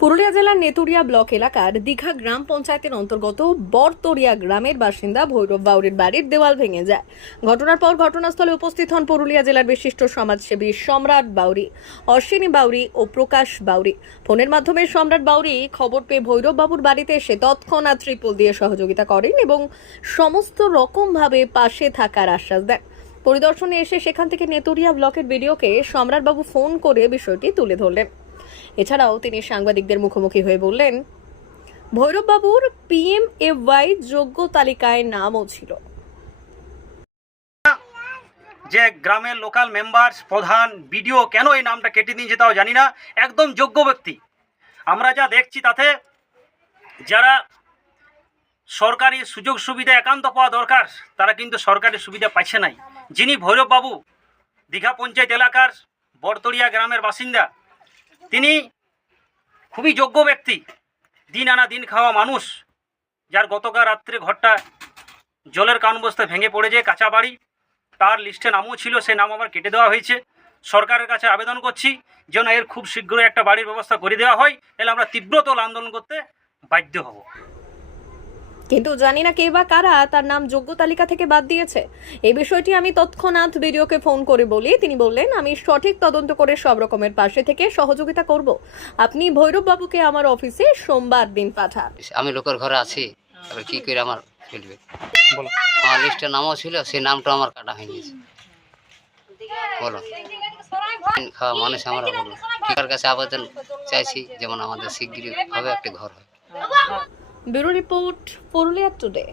পুরুলিয়া জেলার নেতুরিয়া ব্লক এলাকার দীঘা গ্রাম পঞ্চায়েতের অন্তর্গত বরতরিয়া গ্রামের বাসিন্দা ভৈরব বাউরির বাড়ির দেওয়াল ভেঙে যায়। ঘটনার পর ঘটনাস্থলে উপস্থিত হন পুরুলিয়া জেলার বিশিষ্ট সমাজসেবী সম্রাট বাউরি, অশ্বিনী বাউরি ও প্রকাশ বাউরি। ফোনের মাধ্যমে সম্রাট বাউরি খবর পেয়ে ভৈরব বাবুর বাড়িতে এসে তৎক্ষণাৎ ত্রিপল দিয়ে সহযোগিতা করেন এবং সমস্ত রকমভাবে পাশে থাকার আশ্বাস দেন। পরিদর্শনে এসে সেখান থেকে নেতুরিয়া ব্লকের বিডিওকে সম্রাটবাবু ফোন করে বিষয়টি তুলে ধরলেন। এছাড়াও তিনি সাংবাদিকদের মুখোমুখি হয়ে বললেন, ভৈরববাবুর PMAY যোগ্য তালিকায় নামও ছিল। যে গ্রামের লোকাল মেম্বার, প্রধান, বিডিও কেন এই নামটা কেটে দিয়েছে তাও জানি না। একদম যোগ্য ব্যক্তি। আমরা যা দেখছি তাতে যারা সরকারি সুযোগ সুবিধা একান্ত পাওয়া দরকার তারা কিন্তু সরকারি সুবিধা পাচ্ছে নাই। যিনি ভৈরববাবু দীঘা পঞ্চায়েত এলাকার বরতরিয়া গ্রামের বাসিন্দা, তিনি খুবই যোগ্য ব্যক্তি, দিন আনা দিন খাওয়া মানুষ, যার গতকাল রাত্রে ঘরটা জলের কারণবশত ভেঙে পড়ে যায়, কাঁচা বাড়ি। তার লিস্টে নামও ছিল, সে নাম আবার কেটে দেওয়া হয়েছে। সরকারের কাছে আবেদন করছি যেন এর খুব শীঘ্রই একটা বাড়ির ব্যবস্থা করে দেওয়া হয়, তাহলে আমরা তীব্রতর আন্দোলন করতে বাধ্য হব। কিন্তু জানি না কে বা কারা তার নাম যোগ্য তালিকা থেকে বাদ দিয়েছে। এই বিষয়টি আমি তৎক্ষণাৎ ভিডিওকে ফোন করে বলি। তিনি বললেন, আমি সঠিক তদন্ত করে সব রকমের পাশে থেকে সহযোগিতা করব। আপনি ভৈরব বাবুকে আমার অফিসে সোমবার দিন পাঠান। আমি লোকের ঘরে আছি, এবার কি করে আমার ফেলবে? আমার লিস্টে নামও ছিল, সেই নামটা আমার কাটা হয়ে গেছে। বলো, খাওয়া মানুষ আমরা বলো কার কাছে আবেদন চাইছি যেমন আমাদের শিগগিরই ভাবে একটা ঘর হয়। Bureau report, Purulia today.